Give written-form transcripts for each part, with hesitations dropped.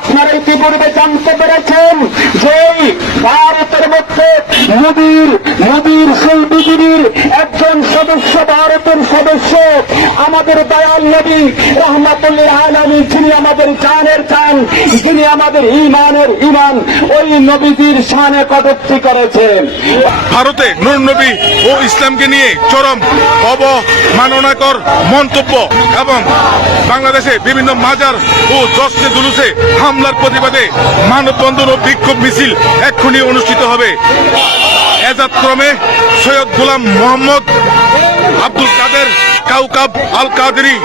আপনারা ইতিপূর্বে জানতে পেরেছেন যে ভারতের মধ্যে মোদীর সেই বিজেপির একজন সদস্য, ভারতের সদস্য, আমাদের দয়াল নবী রহমাতুল্লিল আলামিন, যিনি আমাদের জানের জান, যিনি আমাদের ইমানের ইমান, ওই নবীজির শানে কটূক্তি করেছেন। ভারতে নূর নবী ও ইসলামকে নিয়ে চরম অবমাননাকর মন্তব্য এবং বাংলাদেশে বিভিন্ন মাজার ও জশ্নে জুলুসে হামলার প্রতিবাদে মানববন্ধন ও বিক্ষোভ মিছিল এক্ষুনি অনুষ্ঠিত হবে। এজাজক্রমে সৈয়দ গোলাম মোহাম্মদ আব্দুল কাদের কাউকাব আল কাদেরী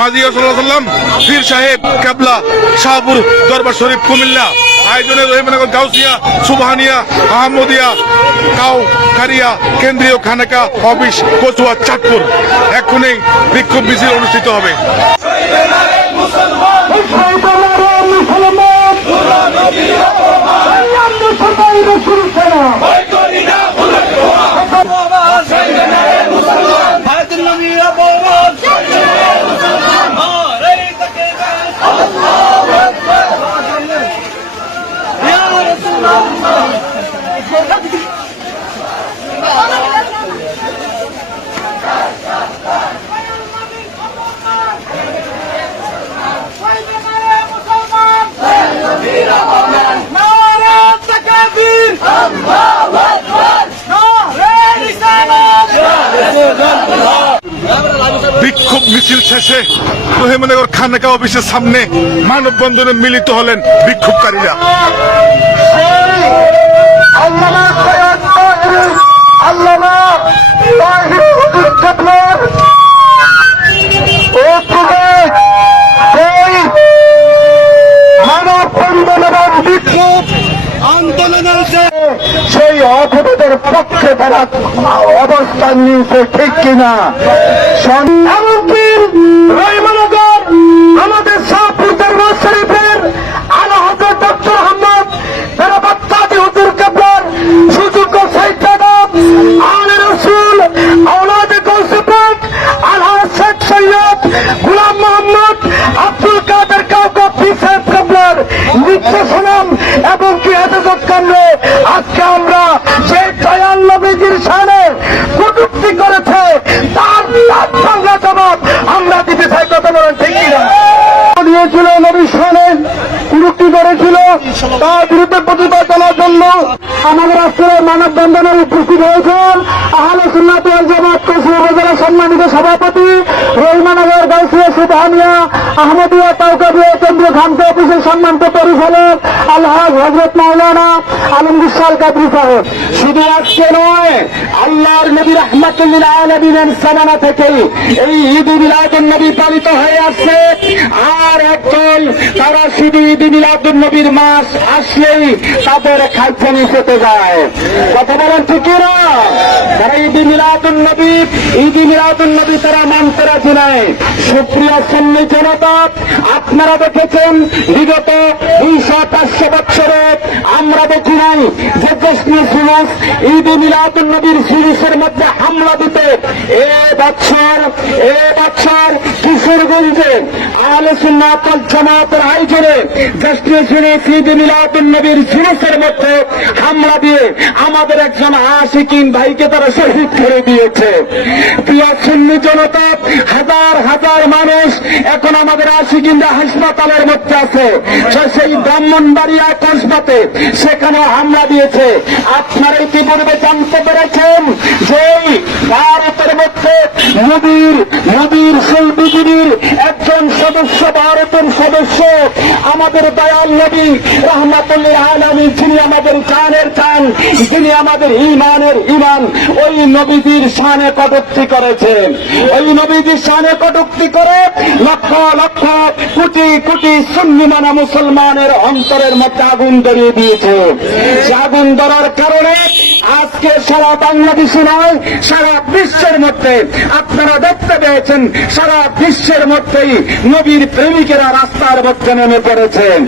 মাজিয়া সাল্লাল্লাহু আলাইহি ওয়াসাল্লাম পীর সাহেব কেবলা শাহপুর দরবার শরীফ কুমিল্লা আয়োজনে রহিমনগর গাউসিয়া সুবহানিয়া আহমদিয়া কাউকারিয়া কেন্দ্রীয় খানেকা অফিস কচুয়া চাঁদপুর এক্ষুনি বিক্ষোভ মিছিল অনুষ্ঠিত হবে। বিক্ষোভ মিছিল শেষে রহিমনগর খানেকা অফিসের সামনে মানববন্ধনে মিলিত হলেন বিক্ষোভকারীরা। সেই অপরাধের পক্ষে তারা অবস্থান নিয়েছে, ঠিক কিনা? এমনকি রহিমনগর আমাদের শাহপুর দরবার শরীফের আলা হযরত ডক্টর আহমদ বেরাবাত্তাদি হুজুর কেবলার সুযোগ্য সাইয়্যিদ আলে রাসূল আওলাদে গাউসে পাক আলহাজ শেখ সৈয়দ গোলাম মোহাম্মদ আব্দুল কাদের কাউকাব পীর সাহেব কেবলার নির্দেশনাম এবং কি হেফাজত কামড়ে আজকে আমরা যে দয়াল নবীজির শানে কটূক্তি করেছে তার বাংলা জবাব আমরা দিতে চাই। কথা বলেন ঠিক কিনা? দিয়েছিল নবীর শানে কটূক্তি করেছিল, তার বিরুদ্ধে প্রতিবাদ জানার জন্য আমাদের রাষ্ট্রের মানববন্ধনে উপস্থিত হয়েছেন আহলে সুন্নাত ওয়াল জামাত কচুয়া উপজেলা সম্মানিত সভাপতি, রহিমনগর গাউসিয়া সুবহানিয়া আহমদিয়া কাউকাবিয়া কেন্দ্রীয় খানকা অফিসের সম্মানিত পরিচালক আলহাজ হযরত মাওলানা আলমগীর শাহ কাদরী সাহেব। শুধু আজকে নয়, আল্লাহর নবী রাহমাতুল্লিল আলামিনের জামানা থেকেই এই ঈদ মিলাদুন নবী পালিত হয়ে আসছে। আর একদল তারা শুধু ঈদ মিলাদুন নবীর মাস আসলেই তাদের খাইছানি পেতে যায়। কথা বলেন ঠিক না? তারা ঈদ মিলাদুন নবী তারা মানতে রাজি নাই। সুপ্রিয় সুন্নি জনতা, আপনারা দেখেছেন বিগত 200-500 বছরে আমরা দেখি নাই যে জশ্নে জুলুস ঈদ মিলাদুন নবীর জুলুসের মধ্যে হামলা দিতে এ বছর কিশোরগঞ্জে আহলে সুন্নাত ওয়াল জামাতের আয়োজনে জশ্নে জুলুস ঈদ মিলাদুন নবীর জুলুসের মধ্যে হামলা দিয়ে আমাদের একজন আশিকিন ভাইকে তারা শহীদ করে দিয়েছে। প্রিয় সুন্নি জনতা, হাজার হাজার মানুষ এখন আমাদের আশিকিনরা হাসপাতালের মধ্যে আছে। সেই ব্রাহ্মণবাড়িয়া কসবাতে সেখানে হামলা দিয়েছে। আপনারা ইতিপূর্বে জানতে পেরেছেন যে ভারতের মধ্যে মোদীর সেই বিজেপির একজন সদস্য, ভারতের সদস্য, আমাদের দয়াল নবী রহমাতুল্লিল আলামিন, যিনি আমাদের জানের জান, যিনি আমাদের ইমানের ইমান, ওই নবীজির শানে কটূক্তি করেছেন। ওই নবীজির শানে কটূক্তি করে লক্ষ লক্ষ কোটি কোটি সুন্নি মানা মুসলমানের অন্তরের মধ্যে আগুন ধরিয়ে দিয়েছে। আগুন ধরার কারণে আজকে সারা বাংলাদেশে নয়, সারা বিশ্বের মধ্যে আপনারা দেখতে পেয়েছেন, সারা বিশ্বের মধ্যেই নবীর প্রেমিকেরা রাস্তার মধ্যে নেমে পড়েছেন।